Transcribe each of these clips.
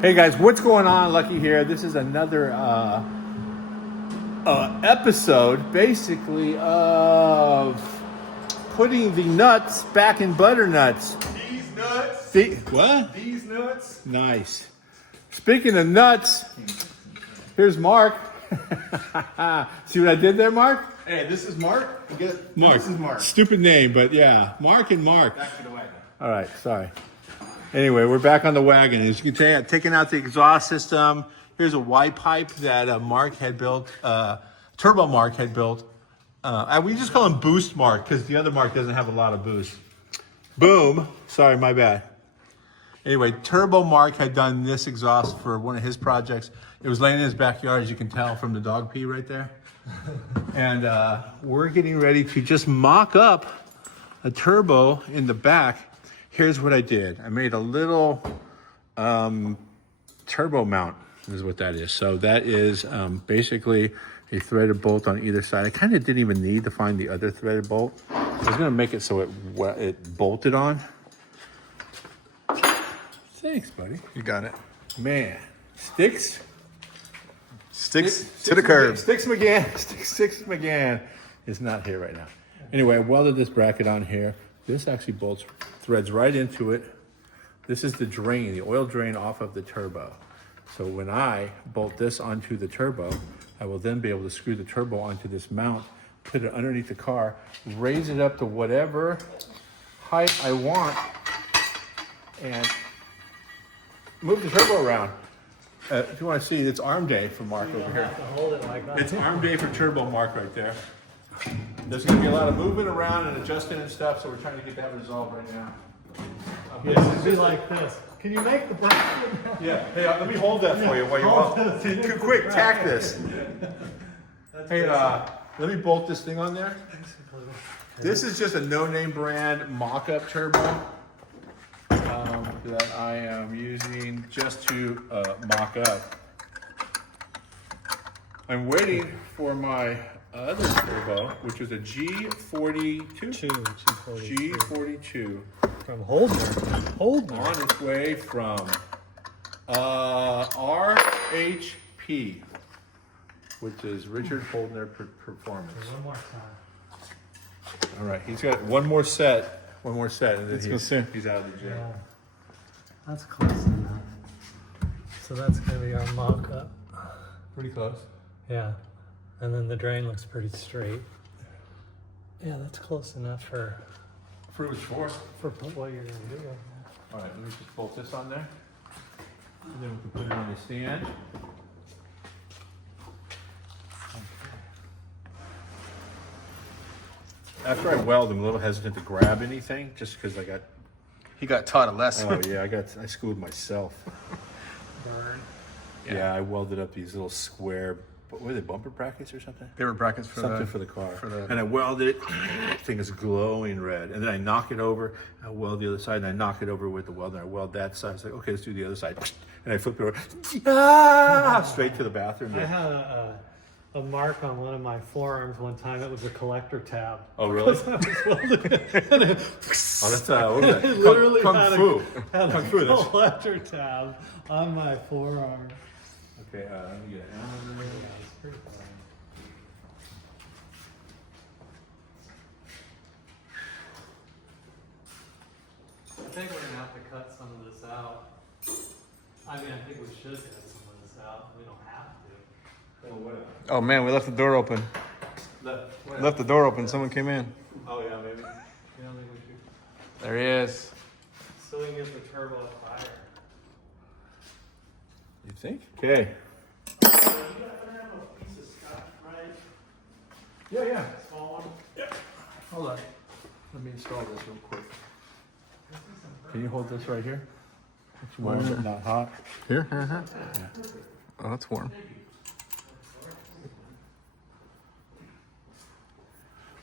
Hey guys, what's going on? Lucky here. This is another episode, basically, of putting the nuts back in butternuts. These nuts. What? These nuts. Nice. Speaking of nuts, here's Mark. See what I did there, Mark? Hey, this is Mark. Mark. This is Mark. Stupid name, but yeah, Mark and Mark. Back to the wagon. All right, sorry. Anyway, we're back on the wagon. As you can tell, taking out the exhaust system. Here's a Y pipe that Mark had built, Turbo Mark had built. We just call him Boost Mark because the other Mark doesn't have a lot of boost. Boom. Sorry, my bad. Anyway, Turbo Mark had done this exhaust for one of his projects. It was laying in his backyard, as you can tell from the dog pee right there. And we're getting ready to just mock up a turbo in the back. Here's what I did. I made a little turbo mount, is what that is. So that is basically a threaded bolt on either side. I kind of didn't even need to find the other threaded bolt. I was gonna make it so it bolted on. Thanks, buddy. You got it. Man, sticks to the curb. Sticks McGann is not here right now. Anyway, I welded this bracket on here. This actually threads right into it. This is the drain, the oil drain off of the turbo. So when I bolt this onto the turbo, I will then be able to screw the turbo onto this mount, put it underneath the car, raise it up to whatever height I want, and move the turbo around. If you want to see, it's arm day for Mark over here. Hold it like that. It's arm day for Turbo Mark right there. There's going to be a lot of moving around and adjusting and stuff, so we're trying to get that resolved right now. It should be like this. Can you make the bracket? Yeah. Hey, let me hold that for you while you're quick, tack this. Hey, let me bolt this thing on there. This is just a no-name brand mock-up turbo that I am using just to mock up. I'm waiting for my other turbo, which is a G42. G42. From Holdener. On its way from RHP, which is Richard Holdener Performance. One more time. All right, he's got one more set, and then he's out of the gym. Yeah. That's close enough. So that's going to be our mock-up. Pretty close. Yeah. And then the drain looks pretty straight. Yeah, that's close enough for Fruit for. what you're going to do. All right, let me just bolt this on there, and then we can put it on the stand. After I weld, I'm a little hesitant to grab anything, just because He got taught a lesson. Oh yeah, I schooled myself. Burn. Yeah, I welded up these little square, what were they, bumper brackets or something? They were brackets for Something the for the car. for the- And I welded it, thing is glowing red. And then I knock it over, I weld the other side, and I knock it over with the welder. I weld that side. I was like, okay, let's do the other side. And I flip it over, straight to the bathroom. I had a mark on one of my forearms one time. It was a collector tab. Oh, really? I was welding it. Oh, that's, what is that? It literally Kung had Fu. had Kung a Fu, that's- collector tab on my forearm. Okay, let me get it. Yeah, it's pretty funny. I think we're gonna have to cut some of this out. I mean, I think we should cut some of this out. We don't have to. Oh, what? Oh man, we left the door open. Left the door open. Someone came in. Oh, yeah, maybe. You don't think we should? There he is. So we can get the turbo fire. You think? Okay. You gotta have a piece of scotch, right? Yeah. Small one. Hold on. Let me install this real quick. Can you hold this right here? It's warm but not hot. Here. Oh, that's warm.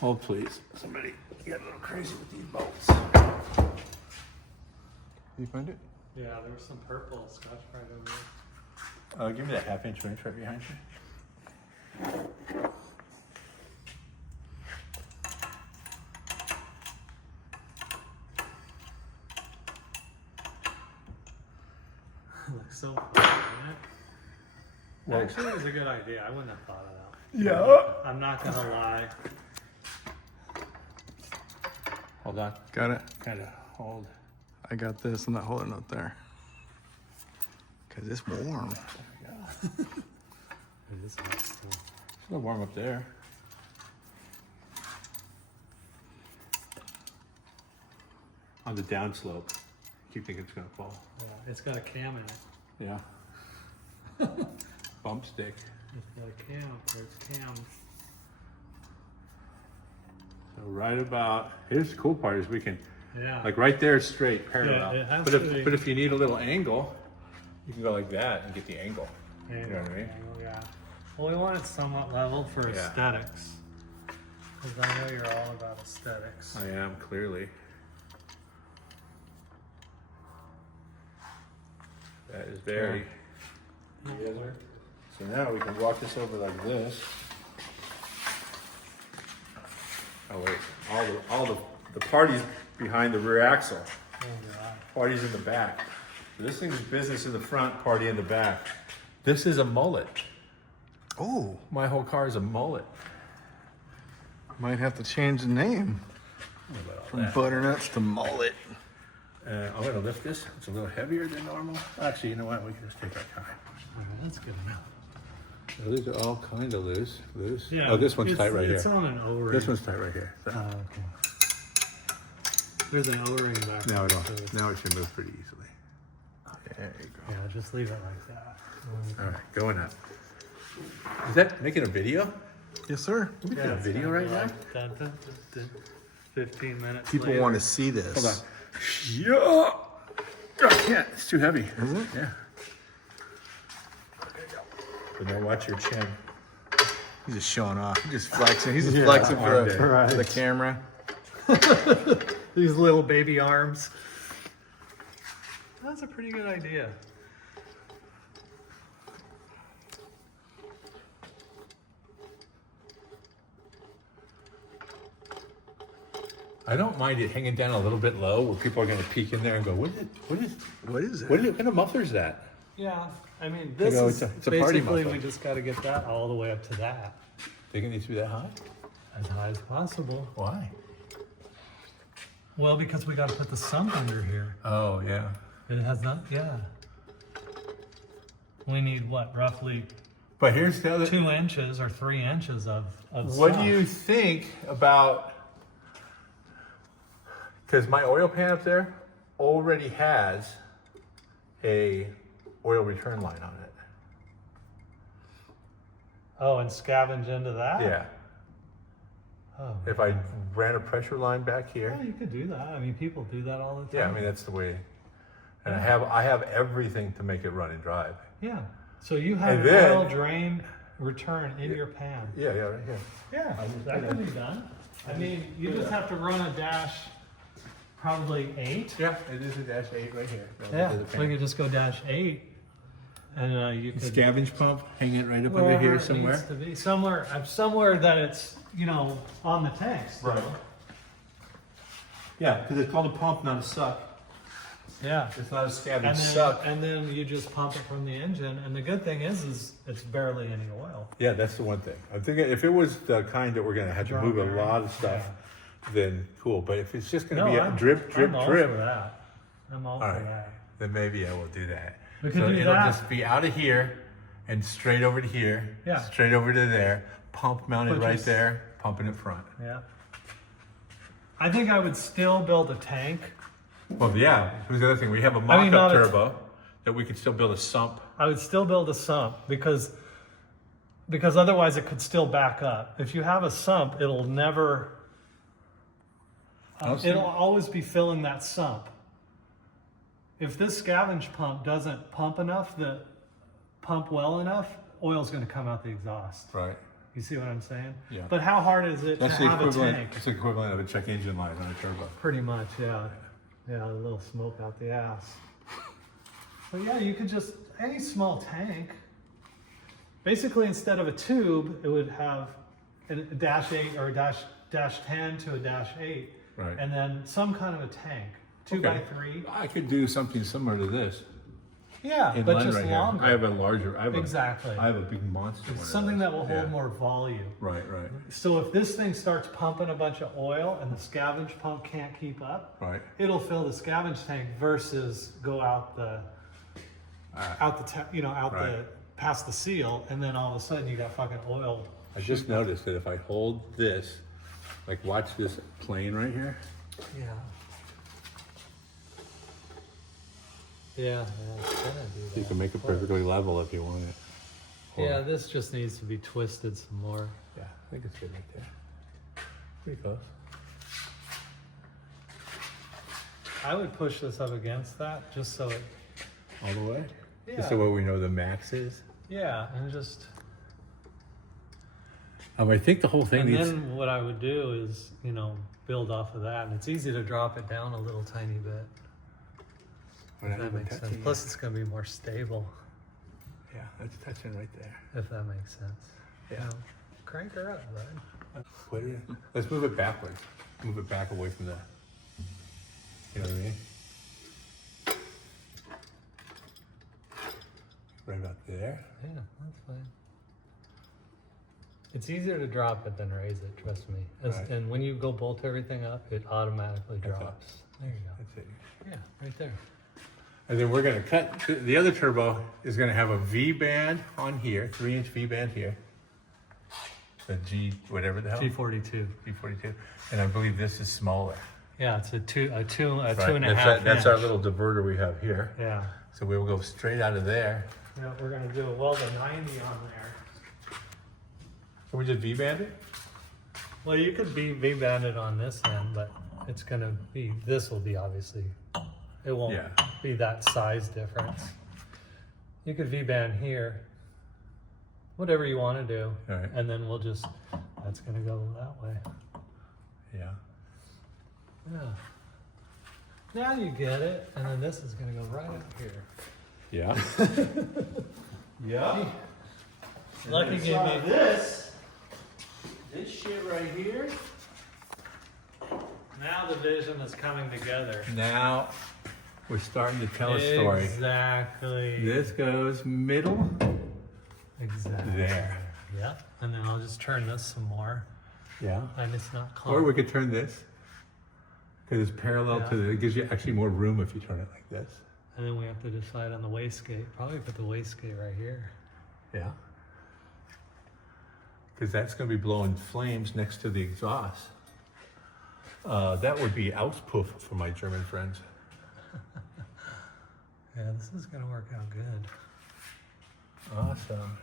Hold, please. Somebody get a little crazy with these bolts. Did you find it? Yeah, there was some purple scotch right over there. Give me that half-inch wrench right behind you. Looks so fun, doesn't it? Well- Actually, it was a good idea. I wouldn't have thought of that. Yeah. I'm not gonna lie. Hold on. Got it. Kind of hold. I got this. I'm not holding it there. Cause it's warm. It is hot still. It's gonna warm up there. On the downslope. Keep thinking it's gonna fall. Yeah, it's got a cam in it. Yeah. Bump stick. It's got a cam. There's cams. So right about, here's the cool part is we can, Yeah. like right there straight, parallel. Yeah, it has but to be. if you need a little angle, you can go like that and get the angle. Angle, You know what I mean? angle, yeah. Well, we want it somewhat level for Yeah. aesthetics. Because I know you're all about aesthetics. I am, clearly. That is very. So now we can walk this over like this. Oh wait, all the party's behind the rear axle. Oh, God. Party's in the back. So this thing's business in the front, party in the back. This is a mullet. Oh, My whole car is a mullet. might have to change the name from butternuts to mullet. I'm gonna lift this. It's a little heavier than normal. Actually, you know what? We can just take our time. All right, that's good enough. So these are all kind of loose. Yeah. Oh, this one's tight right It's here. on an O-ring. This one's tight right here. So Oh, okay. There's an O-ring back now there, it so don't. Now it should move pretty easily. There you go. yeah, just leave it like that. All right, going up. Is that making a video? Yes, sir. We making a video right now? Dun, dun, dun, dun. 15 minutes People later. want to see this. Hold on. Yeah. I can't. It's too heavy. Is it? Yeah. But now watch your chin. He's just showing off. He's just flexing. He's just Yeah, flexing all day. for the camera. These little baby arms. That's a pretty good idea. I don't mind it hanging down a little bit low where people are going to peek in there and go, what kind of muffler is that? Yeah, I mean, this go, is it's a party basically muffler. we just got to get that all the way up to that, Think it needs to be that high? as high as possible. Why? Well, because we got to put the sump under here. Oh, yeah. It has not, yeah. We need what, roughly But here's the other. 2 inches or 3 inches of What sump. do you think about, because my oil pan up there already has a oil return line on it. Oh, and scavenge into that? Yeah. Oh. If I ran a pressure line back Yeah, here, you could do that. I mean, people do that all the time. yeah, I mean, that's the way. And I have everything to make it run and drive. Yeah. So you have And an then- oil drain return in your pan. Yeah, right here. Yeah, I just that did can it. be done. I mean, you just have to run a dash, probably 8. Yeah, it is a -8 right here. Yeah, we could just go -8, and you could Scavenge pump, hang it right up wherever under here it somewhere. needs to be, somewhere that it's on the tank. Still. Right. Yeah, because it's called a pump, not a suck. Yeah. It's not a scavenge And then, suck. and then you just pump it from the engine, and the good thing is it's barely any oil. Yeah, that's the one thing. I'm thinking if it was the kind that we're gonna have to move a Drawberry, lot of stuff, then cool. But if it's just gonna be a I'm- drip, drip, I'm all drip, for that. I'm all all for right, that. then maybe I will do that. We could so do it'll that. just be out of here and straight over to here, Yeah. straight over to there, pump mounted But right just- there, pumping it front. Yeah. I think I would still build a tank. Well, yeah. Here's the other thing. We have a I mock-up mean, not a- turbo that we could still build a sump. I would still build a sump because otherwise it could still back up. If you have a sump, it'll never. It'll always be filling that sump. If this scavenge pump doesn't pump well enough, oil's going to come out the exhaust. Right. You see what I'm saying? Yeah. But how hard is it That's to the have a equivalent. tank? It's the equivalent of a check engine light on a turbo. Pretty much, yeah. Yeah, a little smoke out the ass. But yeah, you could just, any small tank, basically instead of a tube, it would have a -8 or a -10 to a -8. Right. And then some kind of a tank, 2 Okay. by 3. I could do something similar to this. Yeah, but inline just right longer. here. I have a larger. Exactly. I have a big monster. one It's of something those. that will hold more volume. Right, right, So if this thing starts pumping a bunch of oil and the scavenge pump can't keep up, right. it'll fill the scavenge tank versus go out the, Right. past the seal, and then all of a sudden you got fucking oil. I just noticed that if I hold this, like watch this plane right here. Yeah. Yeah, it's gonna do that. You can make it perfectly level if you want it. Yeah, this just needs to be twisted some more. Yeah, I think it's good right there. Pretty close. I would push this up against that just so it, All the way? yeah, Just so what we know the max is. yeah, and just. I think the whole thing And needs. then what I would do is, build off of that, and it's easy to drop it down a little tiny bit. We're not If that even makes sense. touching Plus, it's going to be more stable, Yeah, that's touching right there. if that makes sense. Yeah. Crank her up, bud. Put it in. Let's move it backwards. Move it back away from the. You know what I mean? Right about there. Yeah, that's fine. It's easier to drop it than raise it, trust me. Right. And when you go bolt everything up, it automatically That's drops. There you go. That's it. Yeah, right there. And then we're gonna cut, the other turbo is gonna have a V-band on here, 3-inch V-band here. The G, whatever the hell. G42. G42. And I believe this is smaller. Yeah, it's a two Right. and a half That's our inch. little diverter we have here. Yeah. So we will go straight out of there. Yeah, we're gonna do a weld a 90 on there. Can we just V-band it? Well, you could be V-banded on this end, but it's gonna be, this will be obviously, it won't Yeah. be that size difference. You could V-band here, whatever you wanna do. All right. And then we'll just, that's gonna go that way. Yeah. Yeah. Now you get it, and then this is gonna go right up here. Yeah. Yeah. Lucky gave me this shit right here. Now the vision is coming together. Now we're starting to tell a story. Exactly. This goes middle Exactly. there. Yeah. And then I'll just turn this some more. Yeah. And it's not Or close. we could turn this because it's parallel to the. It gives you actually more room if you turn it like this. And then we have to decide on the wastegate. Probably put the wastegate right here. Yeah. Because that's going to be blowing flames next to the exhaust. That would be Auspuff for my German friends. Yeah, this is gonna work out good. Awesome.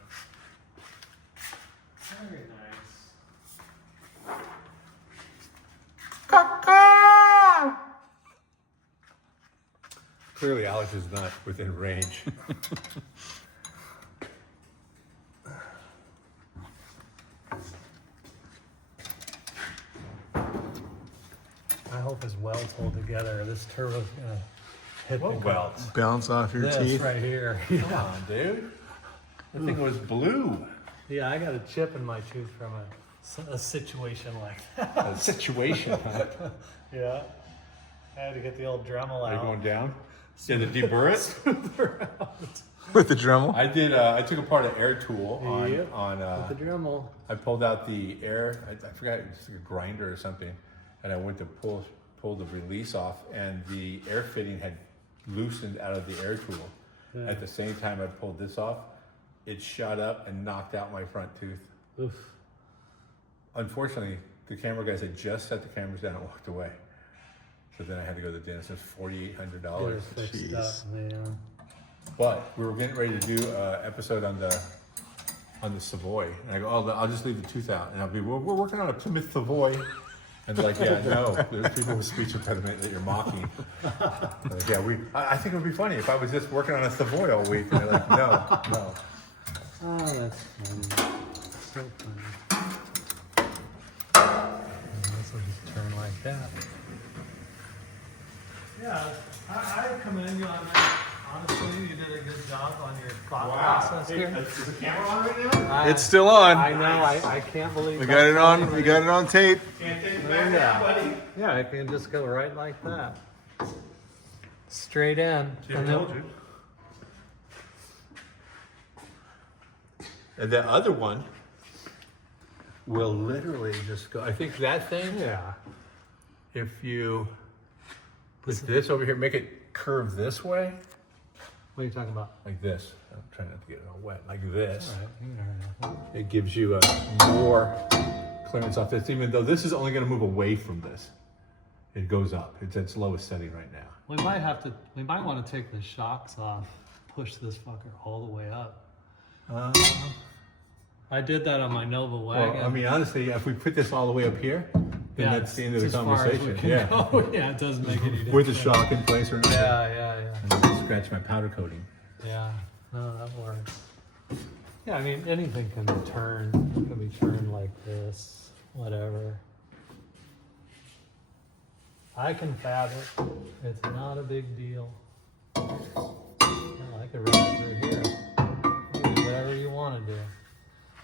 Very nice. Clearly, Alex is not within range. I hope his welds hold together. This turbo's gonna hit What the welds? Bounce off your This teeth. right here. Come on, dude. That thing was blue. Yeah, I got a chip in my tooth from a situation like that. A situation. Huh? Yeah. I had to get the old Dremel Are you out. going down? Yeah, the deburr it. With the Dremel. I did. I took apart an air tool on Yep. With the Dremel. I pulled out the air. I forgot it was like a grinder or something, and I went to pull the release off, and the air fitting had loosened out of the air tool. Yeah. At the same time, I pulled this off. It shot up and knocked out my front tooth. Oof. Unfortunately, the camera guys had just set the cameras down and walked away. So then I had to go to the dentist. It was $4,800. Get it fixed Jeez. up, man. But we were getting ready to do an episode on the Savoy, and I go, "Oh, I'll just leave the tooth out," and I'll be, "We're working on a Plymouth Savoy," and they're like, "Yeah, no, there's people with speech impediment that you're mocking." I'm like, yeah, I think it would be funny if I was just working on a Savoy all week, and they're like, "No." Oh, that's funny. So funny. And this will just turn like that. Yeah, I commend you on that. Honestly, you did a good job on your thought process here. Is the camera on right now? It's still on. I know. I can't believe We got it on. We got it on tape. Can't take it back now, buddy. Yeah, it can just go right like that. Straight in. See, I And told then, you. And the other one will literally just go. I think that thing, Yeah. if you put this over here, make it curve this way, What are you talking about? like this. I'm trying not to get it all wet, like this. All right. You can turn it. It gives you more clearance off this, even though this is only going to move away from this. It goes up. It's at its lowest setting right now. We might want to take the shocks off, push this fucker all the way up. I did that on my Nova wagon. Well, I mean, honestly, if we put this all the way up here, then that's the end of the it's as far as we conversation. can Yeah. go. Yeah, it doesn't make any difference. With the shock in place or not. Yeah. And then scratch my powder coating. Yeah, no, that works. Yeah, I mean, anything can be turned. It can be turned like this, whatever. I can fab it. It's not a big deal. Hell, I could run it through here. You can do whatever you want to do.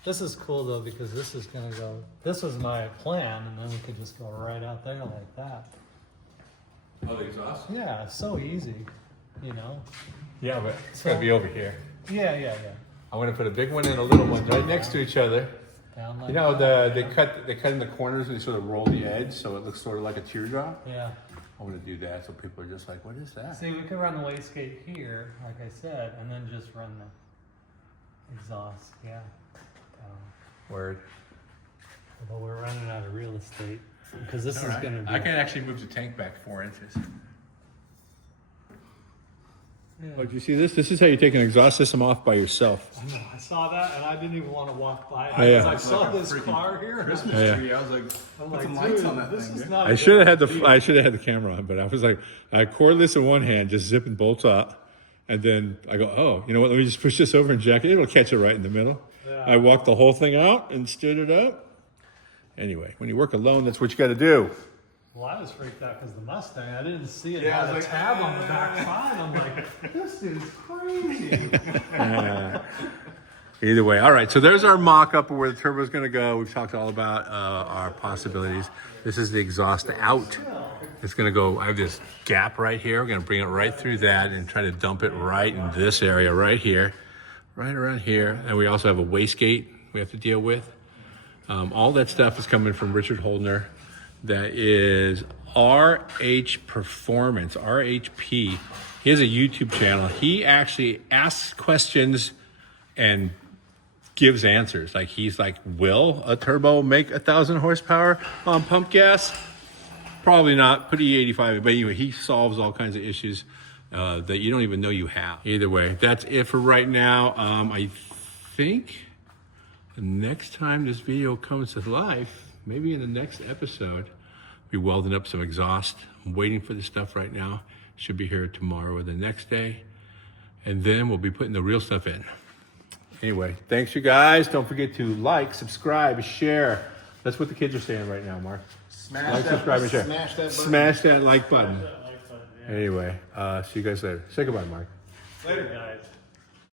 This is cool though because this is gonna go. This was my plan, and then we could just go right out there like that. Oh, the exhaust? Yeah, it's so easy, you know. Yeah, but it's going to be over here. Yeah. I'm going to put a big one and a little one right next to each other. Down like You know, that. they cut in the corners and they sort of roll the edge so it looks sort of like a teardrop. Yeah. I'm going to do that so people are just like, what is that? See, we could run the wastegate here, like I said, and then just run the exhaust. Yeah. Word. But we're running out of real estate because this is going to be. I can actually move the tank back 4 inches. Yeah. Oh, do you see this? This is how you take an exhaust system off by yourself. I saw that and I didn't even want to walk by it Oh, yeah. because I saw this car here. Christmas Yeah. tree. I was like, I'm put like, some lights dude, on that this thing, is dude. not. I should have had the camera on, but I was like, I cordless in one hand, just zipping bolts up, and then I go, oh, you know what? Let me just push this over and jack it. It'll catch it right in the middle. Yeah. I walked the whole thing out and stood it up. Anyway, when you work alone, that's what you got to do. Well, I was freaked out because the Mustang, I didn't see it Yeah, had I a was like, tab on the back side. I'm like, this dude's crazy. Either way, all right. So there's our mock-up of where the turbo is going to go. We've talked all about our possibilities. This is the exhaust out. It's going to go. I have this gap right here. We're going to bring it right through that and try to dump it right in this area right here, right around here. And we also have a wastegate we have to deal with. All that stuff is coming from Richard Holdener. That is RH Performance, RHP. He has a YouTube channel. He actually asks questions and gives answers. Like he's like, will a turbo make 1,000 horsepower on pump gas? Probably not. Put E85. But anyway, he solves all kinds of issues that you don't even know you have. Either way, that's it for right now. I think the next time this video comes to life, maybe in the next episode, be welding up some exhaust. I'm waiting for this stuff right now. Should be here tomorrow or the next day. And then we'll be putting the real stuff in. Anyway, thanks you guys. Don't forget to like, subscribe, share. That's what the kids are saying right now, Mark. Like, subscribe, and share. Smash that button. Smash that like button. Anyway, see you guys later. Say goodbye, Mark. Later, guys.